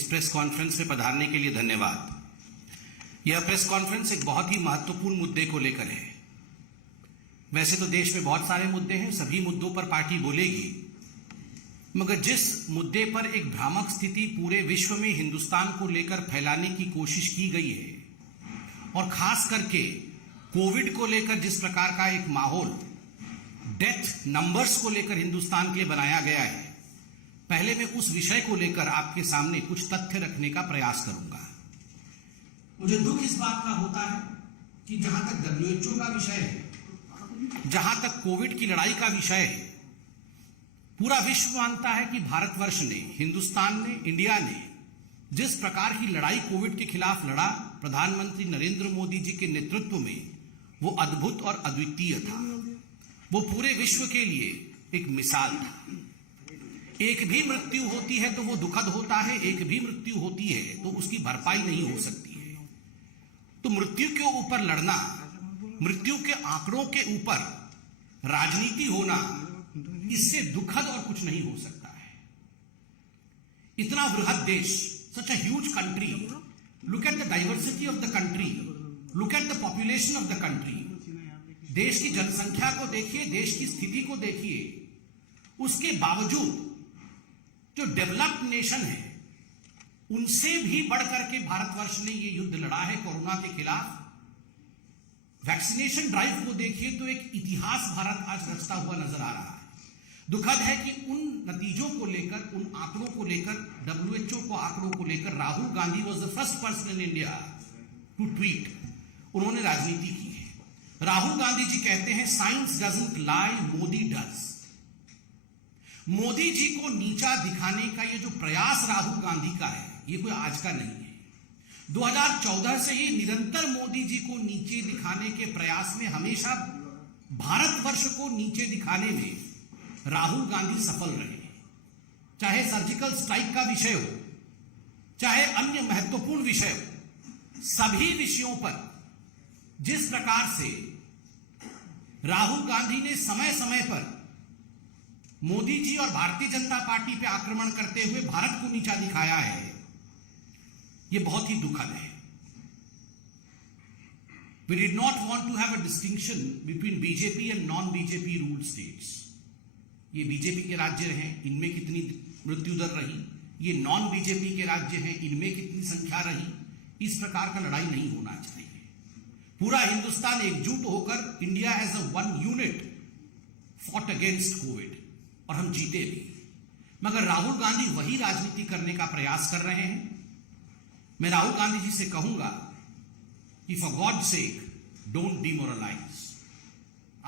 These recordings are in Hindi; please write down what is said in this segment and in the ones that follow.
इस प्रेस कॉन्फ्रेंस में पधारने के लिए धन्यवाद। यह प्रेस कॉन्फ्रेंस एक बहुत ही महत्वपूर्ण मुद्दे को लेकर है। वैसे तो देश में बहुत सारे मुद्दे हैं, सभी मुद्दों पर पार्टी बोलेगी, मगर जिस मुद्दे पर एक भ्रामक स्थिति पूरे विश्व में हिंदुस्तान को लेकर फैलाने की कोशिश की गई है और खास करके कोविड को लेकर जिस प्रकार का एक माहौल डेथ नंबर्स को लेकर हिंदुस्तान के लिए बनाया गया है, पहले मैं उस विषय को लेकर आपके सामने कुछ तथ्य रखने का प्रयास करूंगा। मुझे दुख इस बात का होता है कि जहां तक WHO का विषय है, जहां तक कोविड की लड़ाई का विषय है, पूरा विश्व मानता है कि भारतवर्ष ने, हिंदुस्तान ने, इंडिया ने जिस प्रकार की लड़ाई कोविड के खिलाफ लड़ा, प्रधानमंत्री नरेंद्र मोदी जी के नेतृत्व में, वो अद्भुत और अद्वितीय था। वो पूरे विश्व के लिए एक मिसाल था। एक भी मृत्यु होती है तो वो दुखद होता है, एक भी मृत्यु होती है तो उसकी भरपाई नहीं हो सकती है। तो मृत्यु के ऊपर लड़ना, मृत्यु के आंकड़ों के ऊपर राजनीति होना, इससे दुखद और कुछ नहीं हो सकता है। इतना बृहद देश, such a huge country, look at the diversity of the country, look at the population of the country, देश की जनसंख्या को देखिए, देश की स्थिति को देखिए, उसके बावजूद जो डेवलप्ड नेशन है उनसे भी बढ़कर के भारतवर्ष ने ये युद्ध लड़ा है कोरोना के खिलाफ। वैक्सीनेशन ड्राइव को देखिए तो एक इतिहास भारत आज रचता हुआ नजर आ रहा है। दुखद है कि उन नतीजों को लेकर, उन आंकड़ों को लेकर, WHO को आंकड़ों को लेकर Rahul Gandhi was the first person in India to tweet. उन्होंने राजनीति की है। राहुल गांधी जी कहते हैं science doesn't lie, Modi does. Modi ji को नीचा दिखाने का ये जो प्रयास राहुल गांधी का है, ये कोई आज का नहीं है। 2014 से ही निरंतर मोदी जी को नीचे दिखाने के प्रयास में, हमेशा भारतवर्ष को नीचे दिखाने में राहुल गांधी सफल रहे। चाहे सर्जिकल स्ट्राइक का विषय हो, चाहे अन्य महत्वपूर्ण विषय हो, सभी विषयों पर जिस प्रकार से राहुल गांधी ने समय समय पर मोदी जी और भारतीय जनता पार्टी पे आक्रमण करते हुए भारत को नीचा दिखाया है, यह बहुत ही दुखद है। We did not want to have a distinction between BJP and non-BJP ruled states. ये बीजेपी के राज्य हैं, इनमें कितनी मृत्यु दर रही, ये नॉन बीजेपी के राज्य हैं, इनमें कितनी संख्या रही, इस प्रकार का लड़ाई नहीं होना चाहिए। पूरा हिंदुस्तान एकजुट होकर India as a one unit fought against Covid और हम जीते भी। मगर राहुल गांधी वही राजनीति करने का प्रयास कर रहे हैं। मैं राहुल गांधी जी से कहूंगा कि for God sake don't demoralize.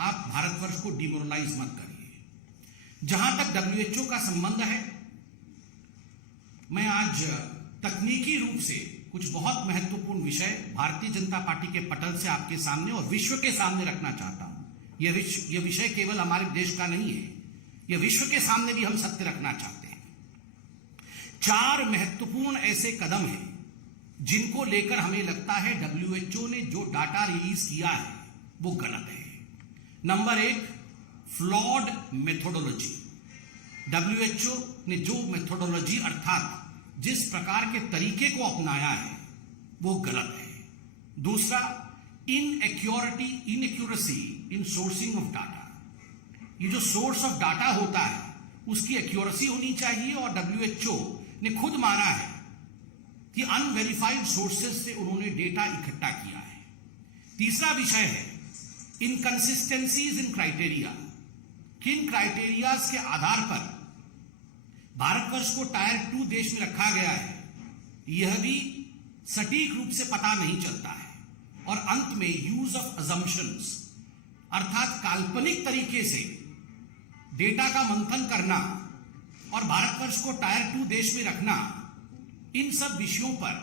आप भारतवर्ष को डिमोरलाइज मत करिए। जहां तक WHO का संबंध है, मैं आज तकनीकी रूप से कुछ बहुत महत्वपूर्ण विषय भारतीय जनता पार्टी के पटल से आपके सामने और विश्व के सामने रखना चाहता हूं। यह विषय केवल हमारे देश का नहीं है, यह विश्व के सामने भी हम सत्य रखना चाहते हैं। 4 महत्वपूर्ण ऐसे कदम हैं जिनको लेकर हमें लगता है WHO ने जो डाटा रिलीज किया है वो गलत है। Number 1, flawed methodology. WHO ने जो मेथोडोलॉजी अर्थात जिस प्रकार के तरीके को अपनाया है वो गलत है। दूसरा, inaccuracy in sourcing of data. ये जो सोर्स ऑफ डाटा होता है उसकी एक्यूरेसी होनी चाहिए और WHO ने खुद माना है कि अनवेरिफाइड सोर्सेज से उन्होंने डेटा इकट्ठा किया है। तीसरा विषय है इनकंसिस्टेंसीज इन क्राइटेरिया। किन क्राइटेरियाज के आधार पर भारतवर्ष को टायर 2 देश में रखा गया है, यह भी सटीक रूप से पता नहीं चलता है। और अंत में यूज ऑफ अजम्पशंस, अर्थात काल्पनिक तरीके से डेटा का मंथन करना और भारतवर्ष को टायर 2 देश में रखना, इन सब विषयों पर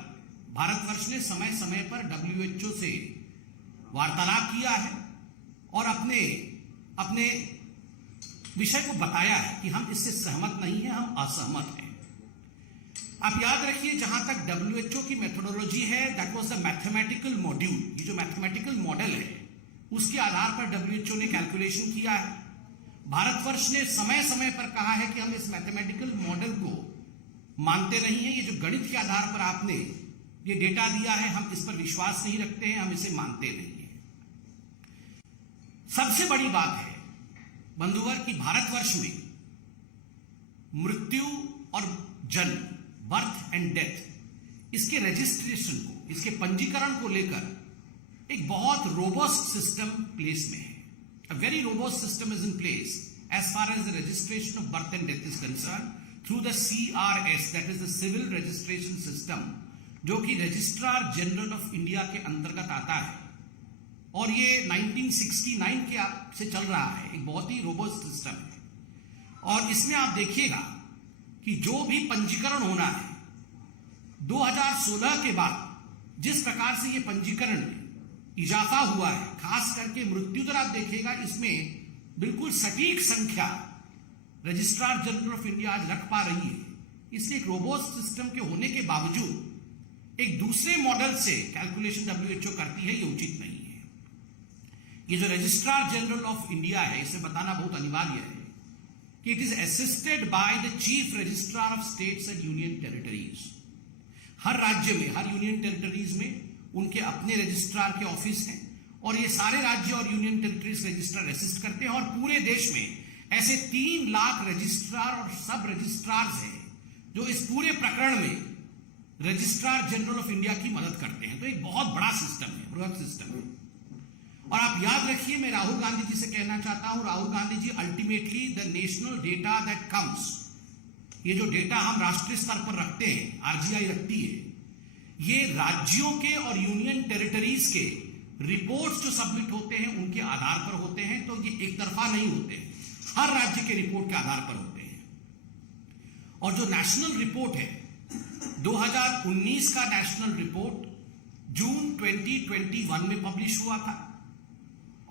भारतवर्ष ने समय समय पर WHO से वार्तालाप किया है और अपने विषय को बताया है कि हम इससे सहमत नहीं हैं, हम असहमत हैं। आप याद रखिए, जहां तक WHO की मेथोडोलॉजी है, that was the mathematical module. ये जो मैथमेटिकल मॉडल है उसके आधार पर WHO ने कैलकुलेशन किया है। भारतवर्ष ने समय समय पर कहा है कि हम इस मैथमेटिकल मॉडल को मानते नहीं है। ये जो गणित के आधार पर आपने ये डेटा दिया है, हम इस पर विश्वास नहीं रखते हैं, हम इसे मानते नहीं है। सबसे बड़ी बात है बंधुवर कि भारतवर्ष में मृत्यु और जन्म, बर्थ एंड डेथ, इसके रजिस्ट्रेशन को, इसके पंजीकरण को लेकर एक बहुत रोबस्ट सिस्टम प्लेस में है। A very robust system is in place as far as the registration of birth and death is concern through the CRS, that is the civil registration system, जो कि रजिस्ट्रार जनरल ऑफ इंडिया के अंतर्गत आता है और ये 1969 के से चल रहा है। एक बहुत ही रोबस्ट सिस्टम है और इसमें आप देखिएगा कि जो भी पंजीकरण होना है 2016 के बाद जिस प्रकार से ये पंजीकरण में इजाफा हुआ है, खास करके मृत्यु दर आप देखिएगा, इसमें बिल्कुल सटीक संख्या रजिस्ट्रार जनरल ऑफ इंडिया आज रख पा रही है। इसलिए एक रोबोस्ट सिस्टम के होने के बावजूद एक दूसरे मॉडल से कैलकुलेशन WHO करती है, ये उचित नहीं है। ये जो रजिस्ट्रार जनरल ऑफ इंडिया है, इसे बताना बहुत अनिवार्य है कि it is assisted by the chief registrar of states and union territories. हर राज्य में, हर यूनियन टेरिटरीज में उनके अपने रजिस्ट्रार के ऑफिस हैं और ये सारे राज्य और यूनियन टेरिटरीज रजिस्ट्रार असिस्ट करते हैं और पूरे देश में ऐसे 3 लाख रजिस्ट्रार और सब रजिस्ट्रार्स हैं जो इस पूरे प्रकरण में रजिस्ट्रार जनरल ऑफ इंडिया की मदद करते हैं। तो एक बहुत बड़ा सिस्टम है, बृहद सिस्टम है। और आप याद रखिए, मैं राहुल गांधी जी से कहना चाहता हूं, Rahul Gandhi ji, ultimately the national data that comes, ये जो डेटा हम राष्ट्रीय स्तर पर रखते हैं, RGI रखती है, ये राज्यों के और यूनियन टेरिटरीज के रिपोर्ट्स जो सबमिट होते हैं उनके आधार पर होते हैं। तो ये एक तरफा नहीं होते हैं, हर राज्य के रिपोर्ट के आधार पर होते हैं। और जो नेशनल रिपोर्ट है, 2019 का नेशनल रिपोर्ट जून 2021 में पब्लिश हुआ था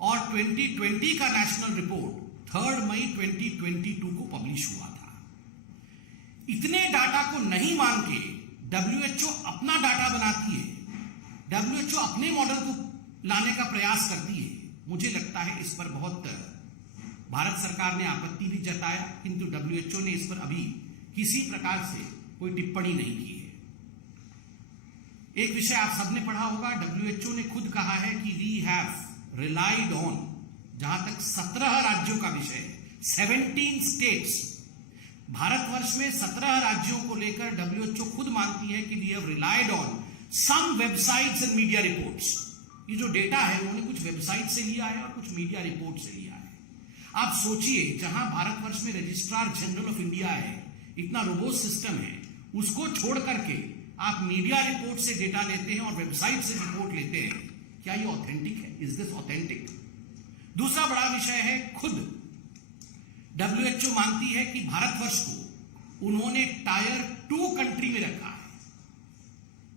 और 2020 का नेशनल रिपोर्ट 3 मई 2022 को पब्लिश हुआ था। इतने डाटा को नहीं मान के WHO अपना डाटा बनाती है, WHO अपने मॉडल को लाने का प्रयास करती है। मुझे लगता है इस पर बहुत भारत सरकार ने आपत्ति भी जताया, किंतु WHO ने इस पर अभी किसी प्रकार से कोई टिप्पणी नहीं की है। एक विषय आप सबने पढ़ा होगा, WHO ने खुद कहा है कि वी हैव रिलाइड ऑन, जहां तक 17 राज्यों का विषय है, 17 स्टेट्स, भारतवर्ष में 17 राज्यों को लेकर WHO खुद मानती है कि we have relied on some websites and media reports. ये जो डेटा है उन्होंने कुछ वेबसाइट से लिया है और कुछ मीडिया रिपोर्ट से लिया है। आप सोचिए, जहां भारतवर्ष में रजिस्ट्रार जनरल ऑफ इंडिया है, इतना रोबोस्ट सिस्टम है, उसको छोड़ करके आप मीडिया रिपोर्ट से डेटा लेते हैं और वेबसाइट से रिपोर्ट लेते हैं। क्या ये ऑथेंटिक है? Is this authentic? दूसरा बड़ा विषय है, खुद WHO मानती है कि भारतवर्ष को उन्होंने टायर 2 कंट्री में रखा है।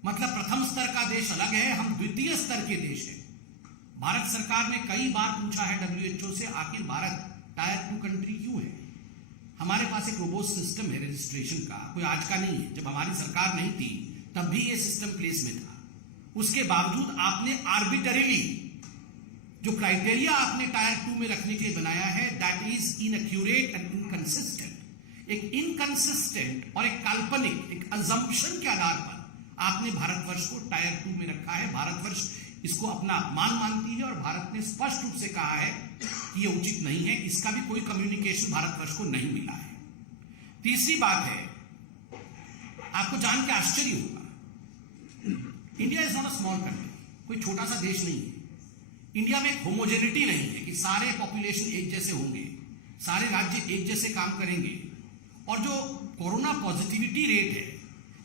मतलब प्रथम स्तर का देश अलग है, हम द्वितीय स्तर के देश हैं। भारत सरकार ने कई बार पूछा है WHO से, आखिर भारत टायर 2 कंट्री क्यों है? हमारे पास एक रोबोस्ट सिस्टम है रजिस्ट्रेशन का, कोई आज का नहीं है। जब हमारी सरकार नहीं थी तब भी ये सिस्टम प्लेस में था। उसके बावजूद आपने आर्बिटरीली जो क्राइटेरिया आपने टायर 2 में रखने के लिए बनाया है, that is inaccurate and inconsistent. एक इनकंसिस्टेंट और एक काल्पनिक, एक अजम्पशन के आधार पर आपने भारतवर्ष को टायर 2 में रखा है। भारतवर्ष इसको अपना अपमान मानती है और भारत ने स्पष्ट रूप से कहा है कि यह उचित नहीं है। इसका भी कोई कम्युनिकेशन भारतवर्ष को नहीं मिला है। तीसरी बात है, आपको जान के आश्चर्य होगा, India is not a small country, कोई छोटा सा देश नहीं है। इंडिया में एक होमोजेनिटी नहीं है कि सारे पॉपुलेशन एक जैसे होंगे, सारे राज्य एक जैसे काम करेंगे। और जो कोरोना पॉजिटिविटी रेट है,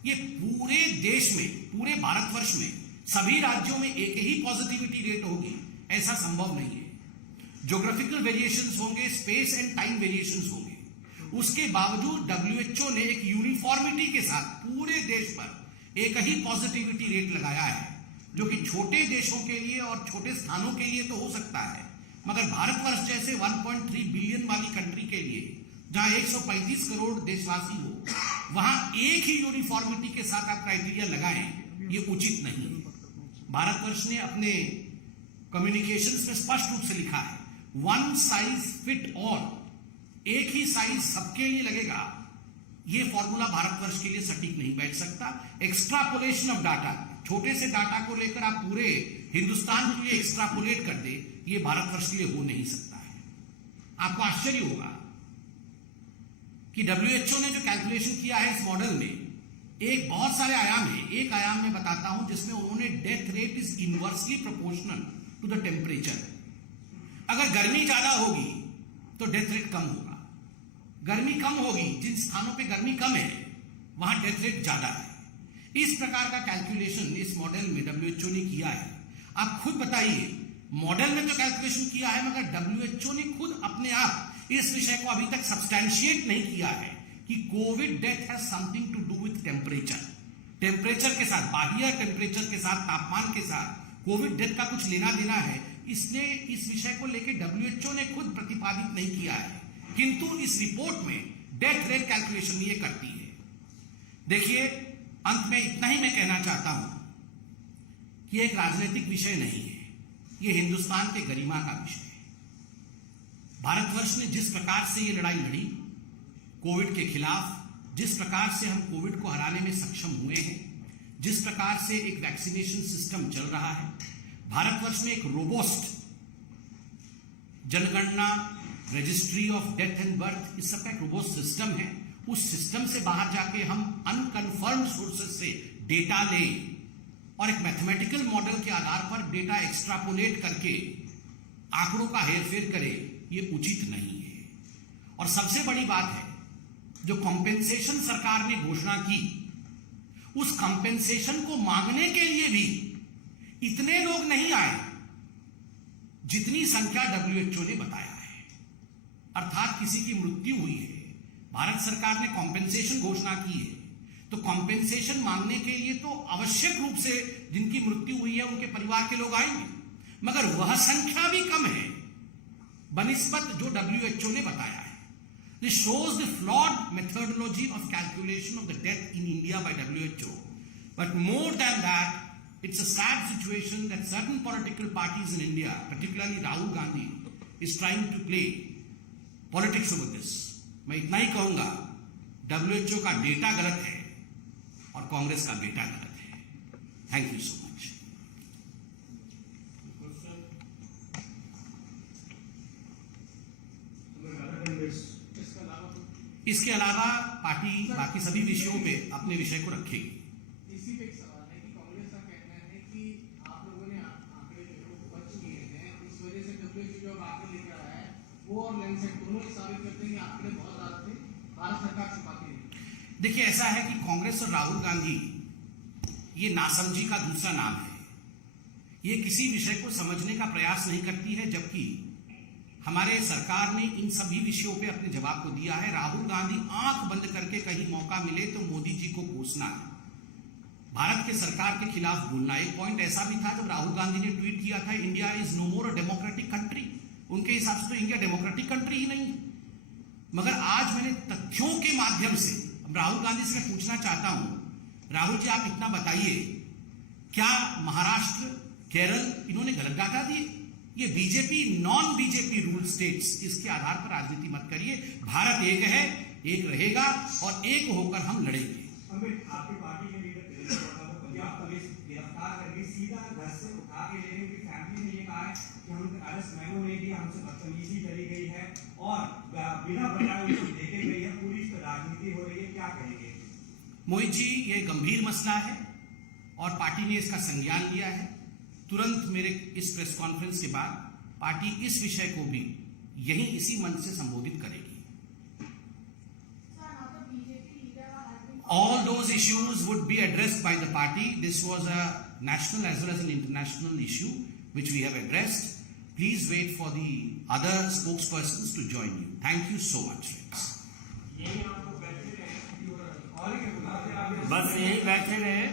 ये पूरे देश में, पूरे भारतवर्ष में सभी राज्यों में एक ही पॉजिटिविटी रेट होगी, ऐसा संभव नहीं है। ज्योग्राफिकल वेरिएशंस होंगे, स्पेस एंड टाइम वेरिएशंस होंगे। उसके बावजूद WHO ने एक यूनिफॉर्मिटी के साथ पूरे देश पर एक ही पॉजिटिविटी रेट लगाया है, जो कि छोटे देशों के लिए और छोटे स्थानों के लिए तो हो सकता है, मगर भारतवर्ष जैसे 1.3 बिलियन वाली कंट्री के लिए, जहां 135 करोड़ देशवासी हो, वहां एक ही यूनिफॉर्मिटी के साथ आप क्राइटेरिया लगाएं, ये उचित नहीं। भारतवर्ष ने अपने कम्युनिकेशंस में स्पष्ट रूप से लिखा है, 1 साइज फिट ऑल, एक ही साइज सबके लिए लगेगा, ये फॉर्मूला भारतवर्ष के लिए सटीक नहीं बैठ सकता। एक्स्ट्रापोलेशन ऑफ डाटा, छोटे से डाटा को लेकर आप पूरे हिंदुस्तान के लिए एक्स्ट्रापोलेट कर दे, ये भारतवर्ष के लिए हो नहीं सकता है। आपको आश्चर्य होगा कि डब्ल्यूएचओ ने जो कैलकुलेशन किया है इस मॉडल में, एक बहुत सारे आयाम है, एक आयाम में बताता हूं जिसमें उन्होंने death rate is inversely proportional to the temperature. अगर गर्मी ज्यादा होगी तो डेथ रेट कम होगा, गर्मी कम होगी, जिन स्थानों पे गर्मी कम है वहां डेथ रेट ज्यादा है। इस प्रकार का कैलकुलेशन इस मॉडल में डब्ल्यूएचओ ने किया है। आप खुद बताइए, मॉडल में तो कैलकुलेशन किया है मगर डब्ल्यूएचओ ने खुद अपने आप इस विषय को अभी तक सब्सटैंशिएट नहीं किया है कि Covid death has something to do with temperature. Temperature के साथ, बाह्य टेम्परेचर के साथ, तापमान के साथ कोविड डेथ का कुछ लेना देना है, इसने इस विषय को लेकर डब्ल्यूएचओ ने खुद प्रतिपादित नहीं किया है, किंतु इस रिपोर्ट में डेथ रेट कैलकुलेशन ये करती है। देखिए, अंत में इतना ही मैं कहना चाहता हूं कि एक राजनीतिक विषय नहीं है, यह हिंदुस्तान के गरिमा का विषय है। भारतवर्ष ने जिस प्रकार से ये लड़ाई लड़ी कोविड के खिलाफ, जिस प्रकार से हम कोविड को हराने में सक्षम हुए हैं, जिस प्रकार से एक वैक्सीनेशन सिस्टम चल रहा है, भारतवर्ष में एक रोबोस्ट जनगणना, registry of death and birth, इस सबका एक रोबोस्ट सिस्टम है। उस सिस्टम से बाहर जाके हम अनकन्फर्म्ड सोर्सेज से डेटा लें और एक मैथमेटिकल मॉडल के आधार पर डेटा एक्स्ट्रापोलेट करके आंकड़ों का हेरफेर करें, ये उचित नहीं है। और सबसे बड़ी बात है, जो कॉम्पेंसेशन सरकार ने घोषणा की, उस कॉम्पेंसेशन को मांगने के लिए भी इतने लोग नहीं आए जितनी संख्या डब्ल्यूएचओ ने बताया है। अर्थात किसी की मृत्यु हुई है, भारत सरकार ने कॉम्पेंसेशन घोषणा की है, तो कॉम्पेंसेशन मांगने के लिए तो आवश्यक रूप से जिनकी मृत्यु हुई है उनके परिवार के लोग आएंगे, मगर वह संख्या भी कम है बनिस्बत जो डब्ल्यूएचओ ने बताया है। This shows the flawed methodology of calculation of the death in India by WHO. But more than that, it's a sad situation that certain political parties in India, particularly Rahul Gandhi, is trying to play politics over this. मैं इतना ही कहूंगा, WHO का डेटा गलत है और कांग्रेस का बेटा गलत है। Thank you so much. इसके अलावा पार्टी बाकी सभी विषयों पे अपने विषय को रखेगी। इसी पे एक सवाल है कि कांग्रेस का कहना है कि आप लोगों ने आंकड़े जो बच किए हैं, इस वजह से डब्ल्यूएचओ जो आंकड़े लेकर आया है वो और लैंडसेट दोनों ही साबित करते हैं कि आंकड़े बहुत ज्यादा थे, भारत सरकार छुपाती है। देखिए, ऐसा है कि कांग्रेस और राहुल गांधी, ये नासमझी का दूसरा नाम है। ये किसी विषय को समझने का प्रयास नहीं करती है, जबकि हमारे सरकार ने इन सभी विषयों पे अपने जवाब को दिया है। राहुल गांधी आंख बंद करके कहीं मौका मिले तो मोदी जी को कोसना है, भारत के सरकार के खिलाफ बोलना। एक पॉइंट ऐसा भी था जब राहुल गांधी ने ट्वीट किया था, India is no more a democratic country. उनके हिसाब से तो इंडिया डेमोक्रेटिक कंट्री ही नहीं है। मगर आज मैंने तथ्यों के माध्यम से राहुल गांधी से पूछना चाहता हूं, राहुल जी आप इतना बताइए, क्या महाराष्ट्र, केरल इन्होंने गलत डाटा दिए? ये BJP, non BJP rule states, इसके आधार पर राजनीति मत करिए। भारत एक है, एक रहेगा और एक होकर हम लड़ेंगे। आपकी पार्टी के लीडर पंजाब पुलिस गिरफ्तार करके सीधा घर से उठा के ले गई। फैमिली ने ये कहा है कि हमको अरेस्ट मेमो नहीं दिया, हमसे बदतमीजी करी गई है और बिना बताए उनको देके गई है। पूरी इस पर राजनीति हो रही है, क्या कहेंगे? मोहित जी, ये गंभीर मसला है और पार्टी ने इसका संज्ञान लिया है। तुरंत मेरे इस प्रेस कॉन्फ्रेंस के बाद पार्टी इस विषय को भी यही इसी मंच से संबोधित करेगी। All those issues would be addressed by the party. This was a national as well as an international issue which we have addressed. Please wait for the other spokespersons to join you. Thank you so much, friends. बस यही बैठे रहे।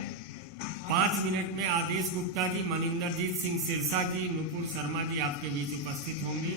5 मिनट में आदेश गुप्ता जी, मनिंदरजीत सिंह सिरसा जी, नुपुर शर्मा जी आपके बीच उपस्थित होंगे।